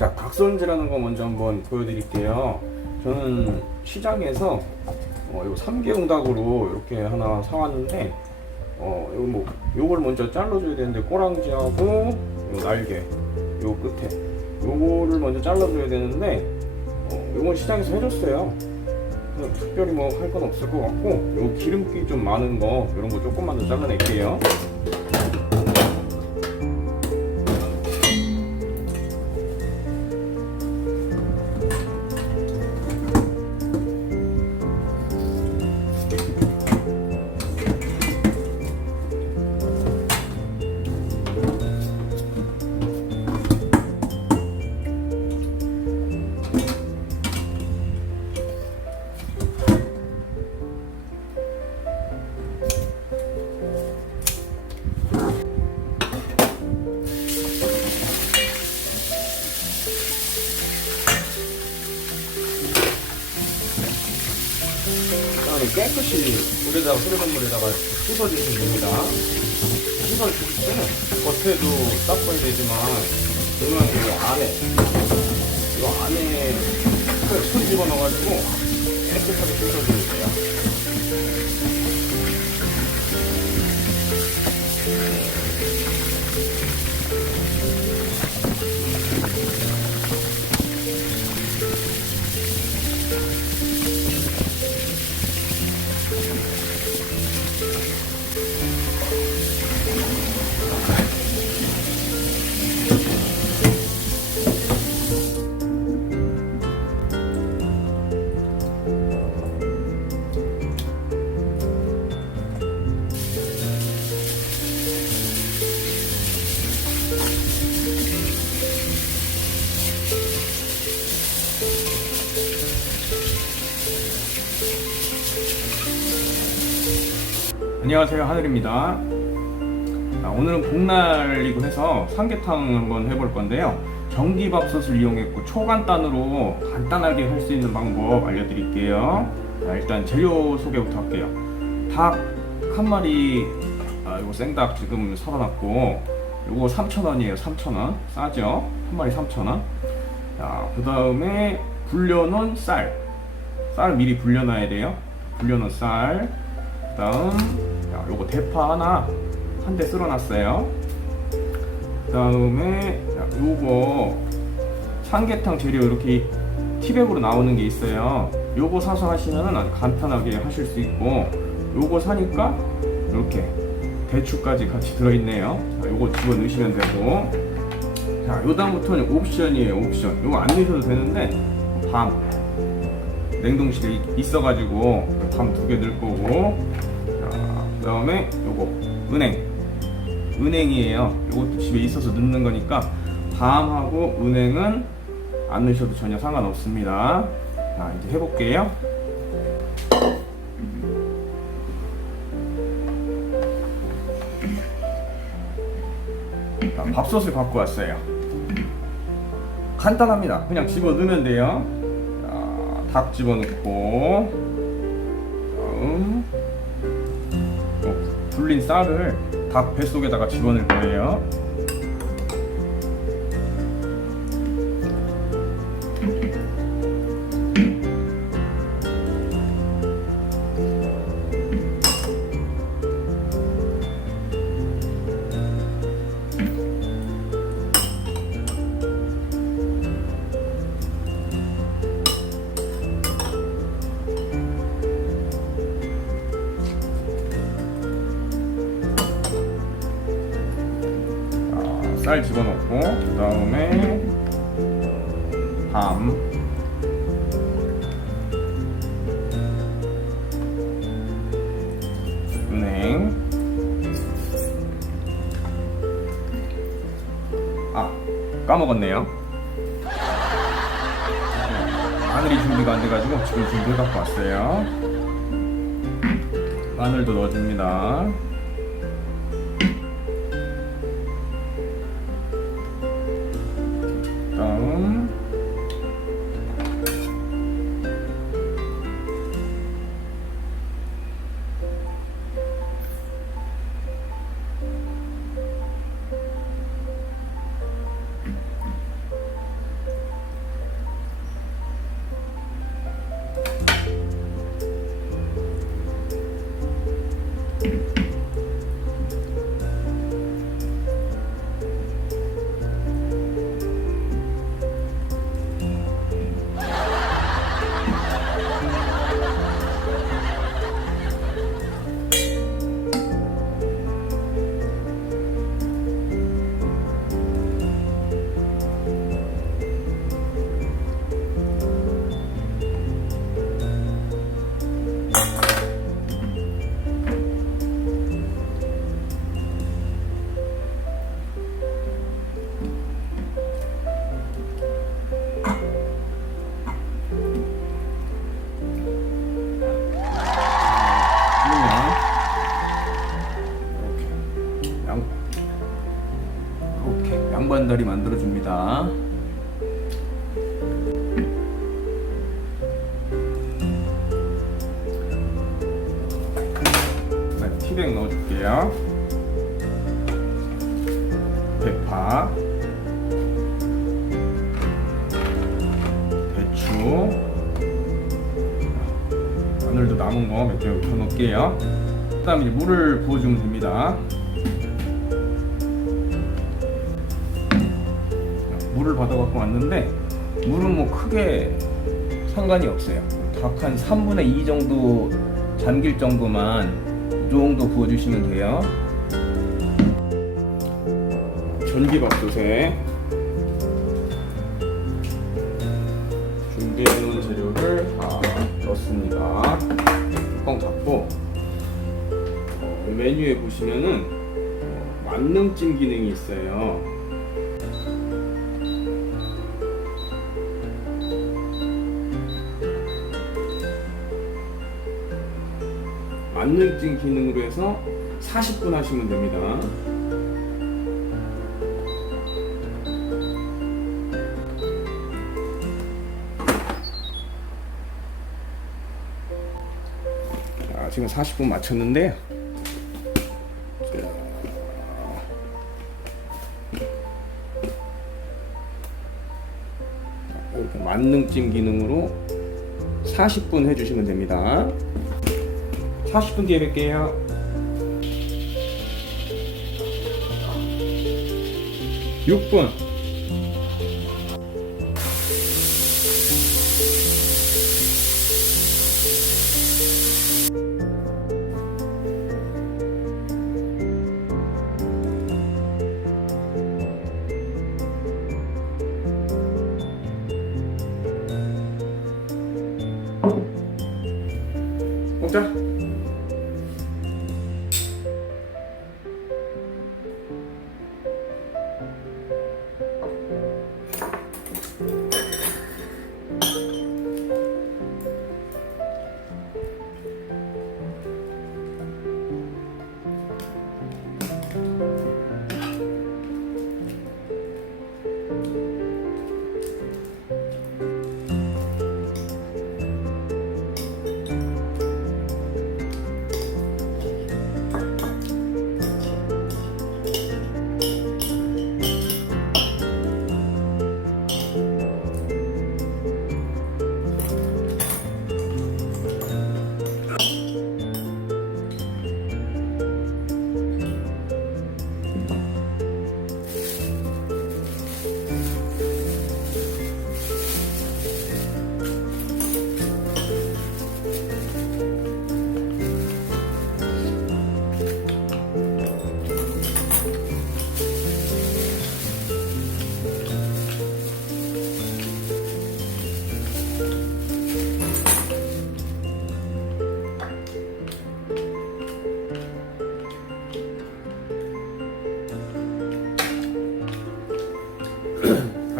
자, 닭손질하는 거 먼저 한번 보여드릴게요. 저는 시장에서 어, 이거 삼계용닭으로 이렇게 하나 사왔는데, 어, 이거 뭐, 요걸 먼저 잘라줘야 되는데, 꼬랑지하고, 요 날개, 요 끝에, 요거를 먼저 잘라줘야 되는데, 어, 요건 시장에서 해줬어요. 특별히 뭐 할 건 없을 것 같고, 요 기름기 좀 많은 거, 이런 거 조금만 더 잘라낼게요. 그다음에 깨끗이 물에다가 흐르는 물에다가 씻어주시면 됩니다. 씻어주실 때는 겉에도 닦아야 되지만 중요한 게이 안에 이 안에 손 집어넣어가지고 깨끗하게 씻어주면 돼요. 안녕하세요. 하늘입니다. 아, 오늘은 복날이고 해서 삼계탕 한번 해볼 건데요. 전기밥솥을 이용했고 초간단으로 간단하게 할 수 있는 방법 알려드릴게요. 자, 일단 재료 소개부터 할게요. 닭 한 마리 아, 이거 생닭 지금 설어놨고 이거 3,000원이에요. 3,000원. 싸죠? 한 마리 3,000원. 자그 다음에 불려놓은 쌀. 쌀 미리 불려놔야 돼요. 불려놓은 쌀. 그 다음 자, 요거 대파 하나 한 대 쓸어놨어요. 그다음에 자, 요거 삼계탕 재료 이렇게 티백으로 나오는 게 있어요. 요거 사서 하시면은 아주 간단하게 하실 수 있고 요거 사니까 이렇게 대추까지 같이 들어있네요. 자, 요거 집어 넣으시면 되고 자, 요다음부터는 옵션이에요. 옵션. 요거 안 넣으셔도 되는데 밤 냉동실에 있- 있어가지고 밤 두 개 넣을 거고. 자, 그다음에 요거 은행. 은행이에요. 요것도 집에 있어서 넣는 거니까 밤하고 은행은 안 넣으셔도 전혀 상관없습니다. 자 이제 해볼게요. 자, 밥솥을 갖고 왔어요. 간단합니다. 그냥 집어 넣으면 돼요. 자, 닭 집어넣고 다음 어, 불린 쌀을 닭 뱃속에다가 집어넣을 거예요. 쌀 집어넣고 그 다음에 밤. 은행 아 까먹었네요. 마늘이 준비가 안 돼가지고 지금 준비해 갖고 왔어요. 마늘도 넣어줍니다 Wow. 양반다리 만들어줍니다. 네, 티백 넣어줄게요. 대파, 배추, 마늘도 남은 거 몇 개 더 넣을게요. 그 다음에 이제 물을 부어주면 됩니다. 물을 받아갖고 왔는데 물은 뭐 크게 상관이 없어요. 닭 한 3분의 2 정도 잠길 정도만 이 정도 부어주시면 돼요. 전기밥솥에 준비해놓은 재료를 다 넣습니다. 뚜껑 닫고 어, 이 메뉴에 보시면은 어, 만능찜 기능이 있어요. 만능찜 기능으로 해서 40분 하시면 됩니다. 자, 지금 40분 맞췄는데요. 자, 이렇게 만능찜 기능으로 40분 해주시면 됩니다. 40분 뒤에 뵐게요. 육분 먹자.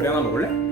가리 하나 먹을래?